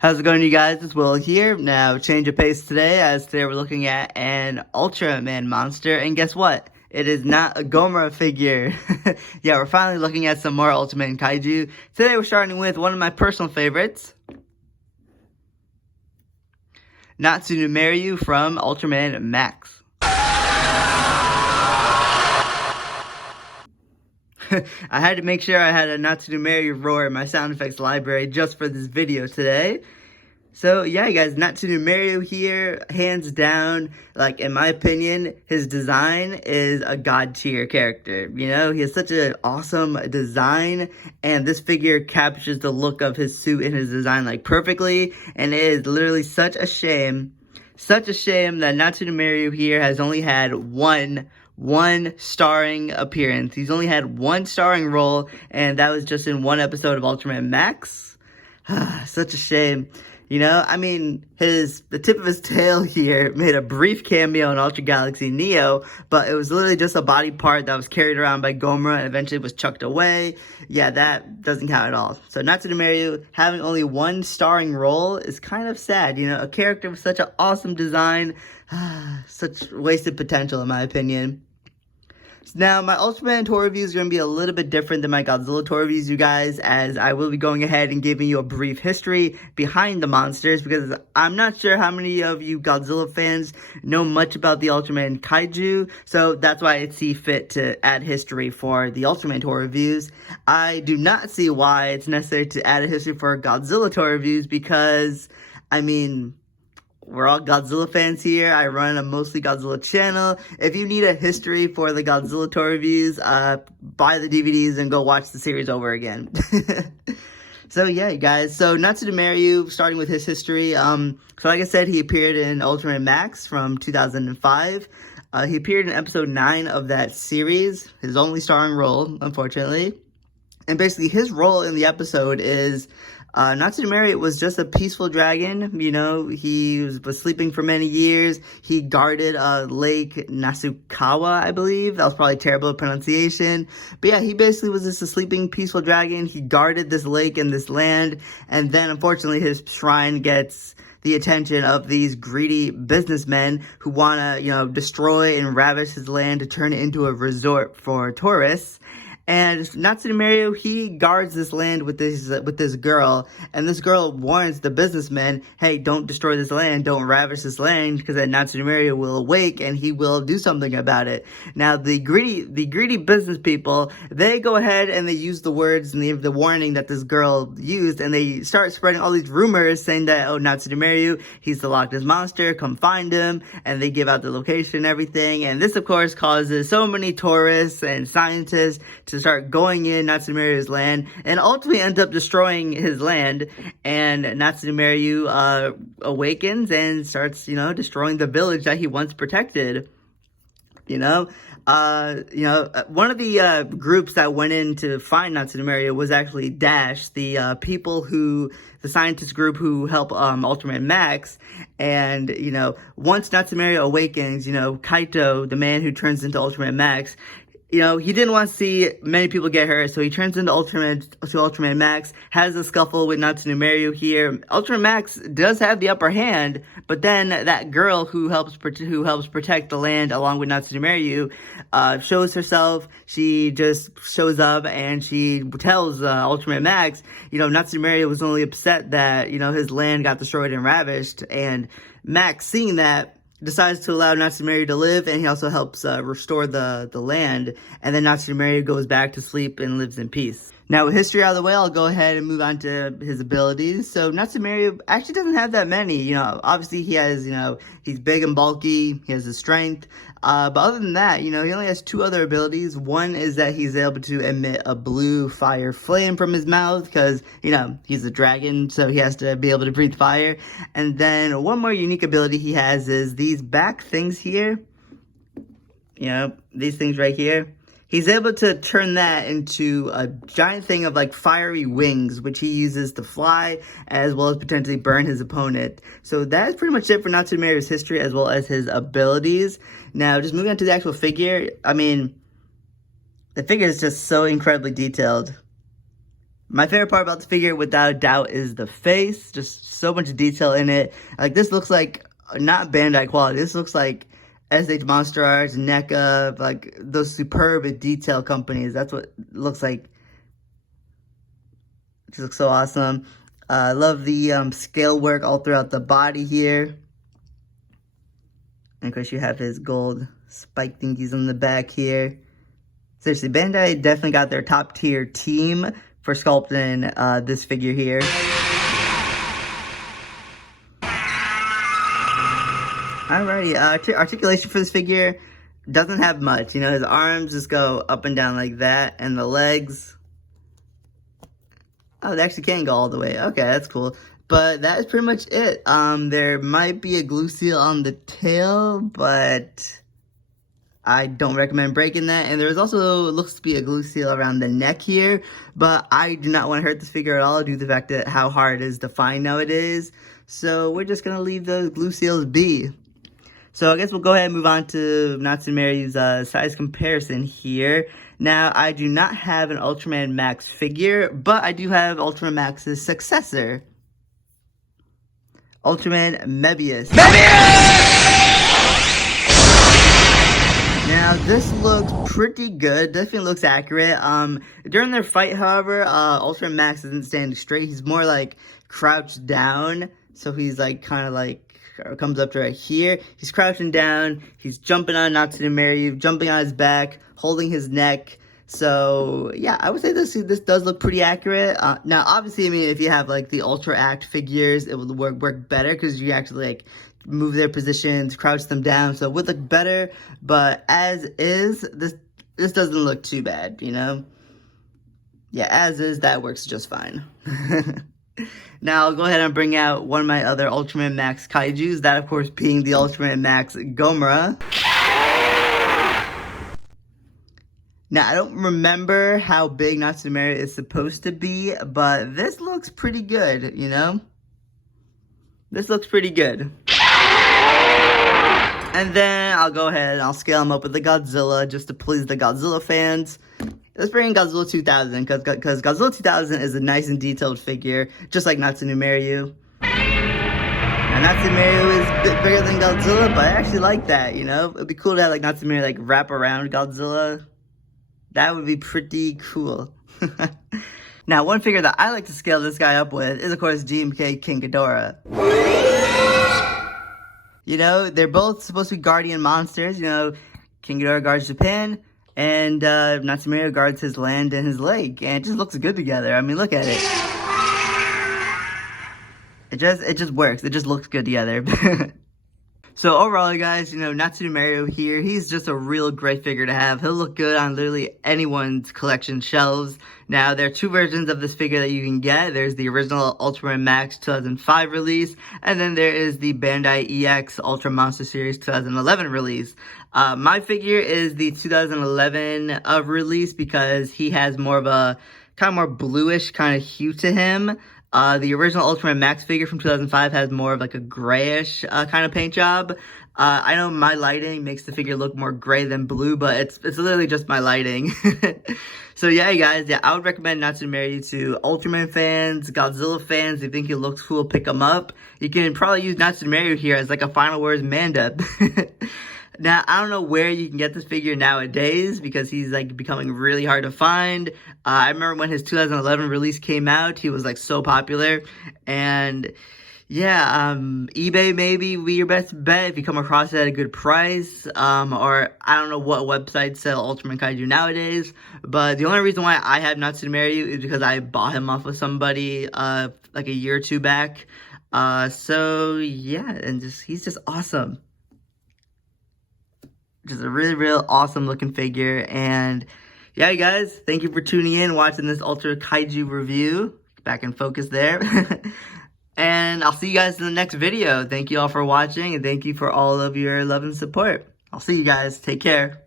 How's it going, you guys? It's Will here. Now, change of pace today, as today we're looking at an Ultraman monster, and guess what? It is not a Gomora figure. Yeah, we're finally looking at some more Ultraman Kaiju. Today we're starting with one of my personal favorites, Natsunomeryu from Ultraman Max. I had to make sure I had a Natsunomeryu roar in my sound effects library just for this video today. So yeah, guys, Natsunomeryu here, hands down, like, in my opinion, his design is a god tier character. You know, he has such an awesome design, and this figure captures the look of his suit and his design, like, perfectly, and it is literally such a shame that Natsunomeryu here has only had one starring appearance. He's only had one starring role, and that was just in one episode of Ultraman Max. Such a shame. You know, I mean, the tip of his tail here made a brief cameo in Ultra Galaxy Neo, but it was literally just a body part that was carried around by Gomora and eventually was chucked away. Yeah, that doesn't count at all. So Natsunomeryu having only one starring role is kind of sad. You know, a character with such an awesome design, such wasted potential in my opinion. Now, my Ultraman tour review is going to be a little bit different than my Godzilla tour reviews, you guys, as I will be going ahead and giving you a brief history behind the monsters, because I'm not sure how many of you Godzilla fans know much about the Ultraman Kaiju, so that's why I see fit to add history for the Ultraman tour reviews. I do not see why it's necessary to add a history for Godzilla tour reviews, because, I mean, we're all Godzilla fans here. I run a mostly Godzilla channel. If you need a history for the Godzilla tour reviews, buy the DVDs and go watch the series over again. So yeah, you guys. So Natsunomeryu, starting with his history. So like I said, he appeared in Ultraman Max from 2005. He appeared in episode 9 of that series. His only starring role, unfortunately. And basically his role in the episode is Natsunomeryu was just a peaceful dragon. You know, he was sleeping for many years. He guarded Lake Nasukawa, I believe. That was probably terrible pronunciation. But yeah, he basically was just a sleeping peaceful dragon. He guarded this lake and this land. And then, unfortunately, his shrine gets the attention of these greedy businessmen who want to, you know, destroy and ravish his land to turn it into a resort for tourists. And Natsunomeryu, he guards this land with this girl, and this girl warns the businessmen, hey, don't destroy this land, don't ravish this land, because then Natsunomeryu will awake and he will do something about it. Now, the greedy business people, they go ahead and they use the words and the warning that this girl used, and they start spreading all these rumors saying that, oh, Natsunomeryu, he's the Loch Ness Monster, come find him, and they give out the location and everything, and this, of course, causes so many tourists and scientists to start going in Natsunomeryu's land, and ultimately ends up destroying his land, and Natsunomeryu awakens and starts, you know, destroying the village that he once protected. One of the groups that went in to find Natsunomeryu was actually Dash, the scientist group who help Ultraman Max. And, you know, once Natsunomeryu awakens, you know, Kaito, the man who turns into Ultraman Max, you know, he didn't want to see many people get hurt, so he turns into Ultraman Max, has a scuffle with Natsunomeryu here. Ultraman Max does have the upper hand, but then that girl who helps protect the land along with Natsunomeryu shows herself. She just shows up and she tells Ultraman Max, you know, Natsunomeryu was only upset that, you know, his land got destroyed and ravished, and Max, seeing that, decides to allow Natsunomeryu to live, and he also helps restore the land, and then Natsunomeryu goes back to sleep and lives in peace. Now, with history out of the way, I'll go ahead and move on to his abilities. So Natsunomeryu actually doesn't have that many. You know, obviously he has, you know, he's big and bulky, he has the strength, but other than that, you know, he only has 2 other abilities. One is that he's able to emit a blue fire flame from his mouth, because, you know, he's a dragon, so he has to be able to breathe fire. And then one more unique ability he has is these back things here, you know, these things right here. He's able to turn that into a giant thing of, like, fiery wings, which he uses to fly, as well as potentially burn his opponent. So that's pretty much it for Natsunomeryu's history, as well as his abilities. Now, just moving on to the actual figure, I mean, the figure is just so incredibly detailed. My favorite part about the figure, without a doubt, is the face. Just so much detail in it. Like, this looks like, not Bandai quality, this looks like SH Monster Arts, NECA, like, those superb detail companies. That's what it looks like. It looks so awesome. I love the scale work all throughout the body here. And of course, you have his gold spike thingies on the back here. Seriously, Bandai definitely got their top tier team for sculpting this figure here. Alrighty, articulation for this figure doesn't have much. You know, his arms just go up and down like that, and the legs, oh, they actually can go all the way. Okay, that's cool. But that is pretty much it. There might be a glue seal on the tail, but I don't recommend breaking that. And there's also, looks to be a glue seal around the neck here, but I do not want to hurt this figure at all due to the fact that how hard it is to find nowadays. So we're just going to leave those glue seals be. So I guess we'll go ahead and move on to Natsunomeryu's size comparison here. Now, I do not have an Ultraman Max figure, but I do have Ultraman Max's successor, Ultraman Mebius. Now, this looks pretty good. Definitely looks accurate. During their fight, however, Ultraman Max isn't standing straight. He's more like crouched down. So he's like kind of like comes up to right here. He's crouching down. He's jumping on Natsunomeryu, jumping on his back, holding his neck. So yeah, I would say this does look pretty accurate. Now, obviously, I mean, if you have like the Ultra Act figures, it would work better because you actually like move their positions, crouch them down, so it would look better. But as is, this doesn't look too bad, you know? Yeah, as is, that works just fine. Now, I'll go ahead and bring out one of my other Ultraman Max Kaijus, that of course being the Ultraman Max Gomora. Now, I don't remember how big Natsunomeryu is supposed to be, but this looks pretty good, you know? This looks pretty good. And then I'll go ahead and I'll scale him up with the Godzilla just to please the Godzilla fans. Let's bring in Godzilla 2000 because Godzilla 2000 is a nice and detailed figure, just like Natsunomeryu. Now, Natsunomeryu is a bit bigger than Godzilla, but I actually like that, you know? It'd be cool to have like Natsunomeryu like wrap around Godzilla. That would be pretty cool. Now, one figure that I like to scale this guy up with is, of course, GMK King Ghidorah. You know, they're both supposed to be guardian monsters. You know, King Ghidorah guards Japan, and Natsunomeryu guards his land and his lake. And it just looks good together. I mean, look at it. It just works. It just looks good together. So overall, guys, you know, Natsunomeryu here, he's just a real great figure to have. He'll look good on literally anyone's collection shelves. Now, there are two versions of this figure that you can get. There's the original Ultraman Max 2005 release, and then there is the Bandai EX Ultra Monster Series 2011 release. My figure is the 2011 release because he has more of a kind of more bluish kind of hue to him. The original Ultraman Max figure from 2005 has more of like a grayish kind of paint job. I know my lighting makes the figure look more gray than blue, but it's literally just my lighting. So yeah, guys, yeah, I would recommend Natsunomeryu to Ultraman fans, Godzilla fans. If you think he looks cool, pick him up. You can probably use Natsunomeryu here as like a Final Words Manda. Now, I don't know where you can get this figure nowadays because he's like becoming really hard to find. I remember when his 2011 release came out, he was like so popular. And yeah, eBay maybe be your best bet if you come across it at a good price. Or I don't know what websites sell Ultraman Kaiju nowadays. But the only reason why I have Natsunomeryu is because I bought him off of somebody like a year or two back. So yeah, and he's just awesome. Just a really, real awesome looking figure. And yeah, guys, thank you for tuning in, watching this Ultra Kaiju review. Back in focus there. And I'll see you guys in the next video. Thank you all for watching, and thank you for all of your love and support. I'll see you guys. Take care.